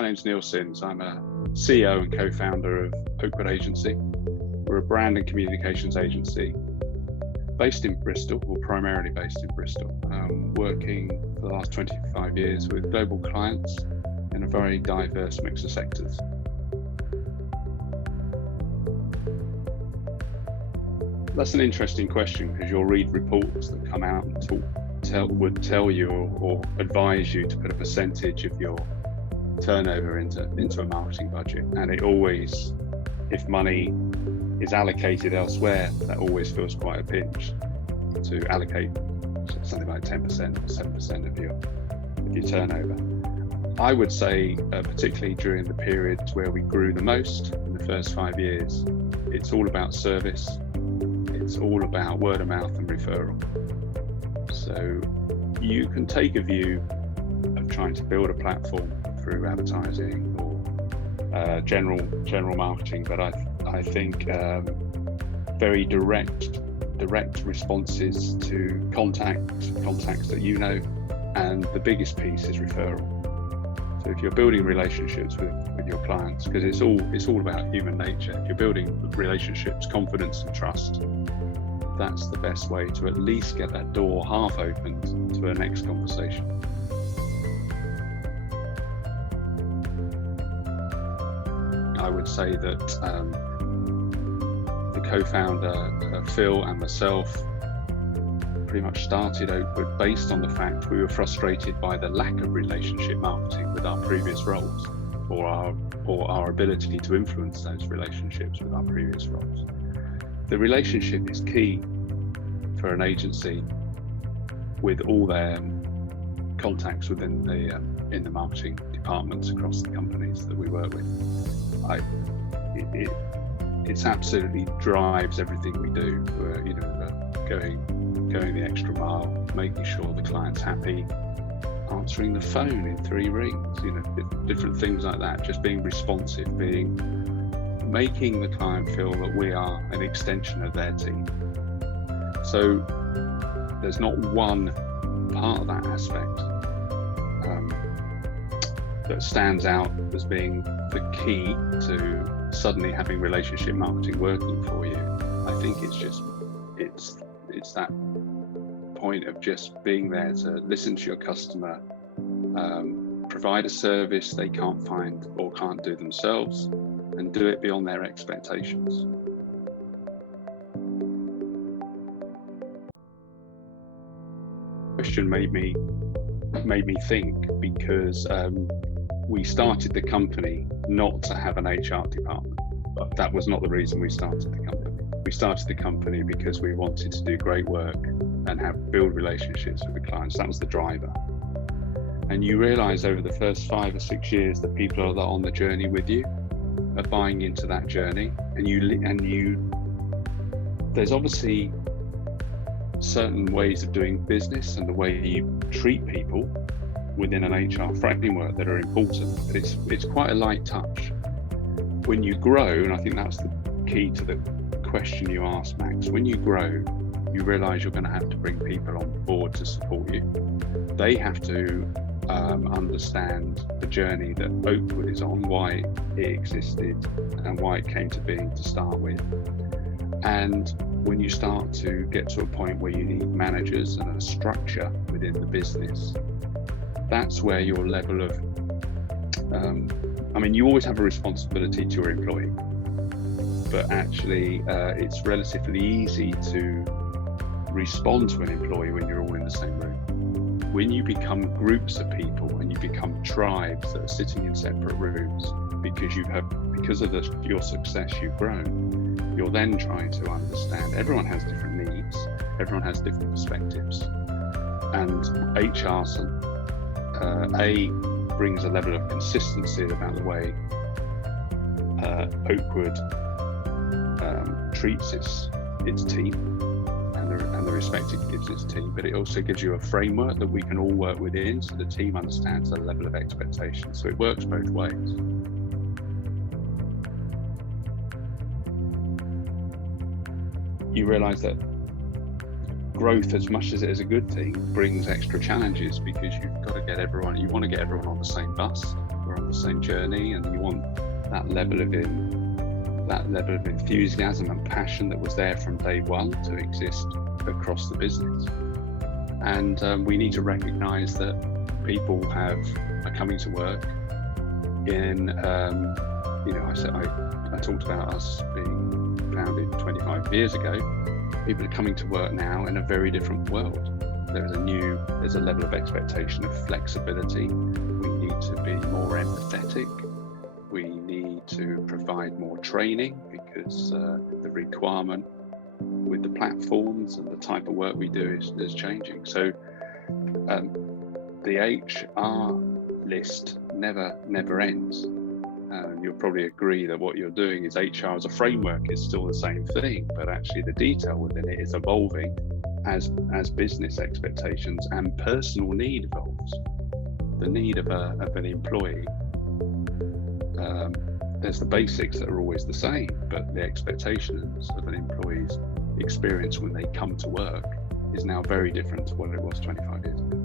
my name's Neil Sims. I'm a CEO and co-founder of Oakwood Agency. We're a brand and communications agency based in Bristol, or primarily based in Bristol, working for the last 25 years with global clients in a very diverse mix of sectors. That's an interesting question, because you'll read reports that come out and would tell you or advise you to put a percentage of your turnover into a marketing budget, and it always, if money is allocated elsewhere, that always feels quite a pinch to allocate something like 10% or 7% of your turnover. I would say, particularly during the periods where we grew the most, in the first 5 years, it's all about service. It's all about word of mouth and referral. So you can take a view of trying to build a platform through advertising or general marketing, but I think very direct responses to contacts that you know, and the biggest piece is referral. So if you're building relationships with your clients, because it's all about human nature, if you're building relationships, confidence and trust, that's the best way to at least get that door half opened to a next conversation. I would say that the co-founder, Phil, and myself pretty much started Oakwood based on the fact we were frustrated by the lack of relationship marketing with our previous roles, or our ability to influence those relationships with our previous roles. The relationship is key for an agency with all their contacts within in the marketing departments across the companies that we work with. It absolutely drives everything we do. Going the extra mile, making sure the client's happy, answering the phone in 3 rings, different things like that. Just being responsive, making the client feel that we are an extension of their team. So there's not one part of that aspect that stands out as being the key to suddenly having relationship marketing working for you. I think it's that point of just being there to listen to your customer, provide a service they can't find or can't do themselves, and do it beyond their expectations. The question made me think, because we started the company not to have an HR department, but that was not the reason we started the company. We started the company because we wanted to do great work and build relationships with clients. That was the driver. And you realize over the first 5 or 6 years that people are on the journey with you, are buying into that journey, and there's obviously certain ways of doing business and the way you treat people within an HR framework that are important, but it's quite a light touch. When you grow, and I think that's the key to the question you asked, Max, when you grow, you realize you're going to have to bring people on board to support you. They have to understand the journey that Oakwood is on, why it existed and why it came to being to start with. And when you start to get to a point where you need managers and a structure within the business, that's where your level of, you always have a responsibility to your employee, but actually it's relatively easy to respond to an employee when you're all in the same room. When you become groups of people and you become tribes that are sitting in separate rooms because of your success you've grown, you're then trying to understand everyone has different needs, everyone has different perspectives, and HR brings a level of consistency about the way Oakwood treats its team and the respect it gives its team, but it also gives you a framework that we can all work within, so the team understands the level of expectation. So it works both ways. You realize that growth, as much as it is a good thing, brings extra challenges, because you've got to get everyone, you want to get everyone on the same bus, we're on the same journey, and you want that level of enthusiasm and passion that was there from day one to exist across the business. And we need to recognise that people are coming to work in, I talked about us being founded 25 years ago. People are coming to work now in a very different world. There's a level of expectation of flexibility. We need to be more empathetic. We need to provide more training because the requirement with the platforms and the type of work we do is changing. So the HR list never ends. You'll probably agree that what you're doing is HR as a framework is still the same thing, but actually the detail within it is evolving as business expectations and personal need evolves. The need of an employee, there's the basics that are always the same, but the expectations of an employee's experience when they come to work is now very different to what it was 25 years ago.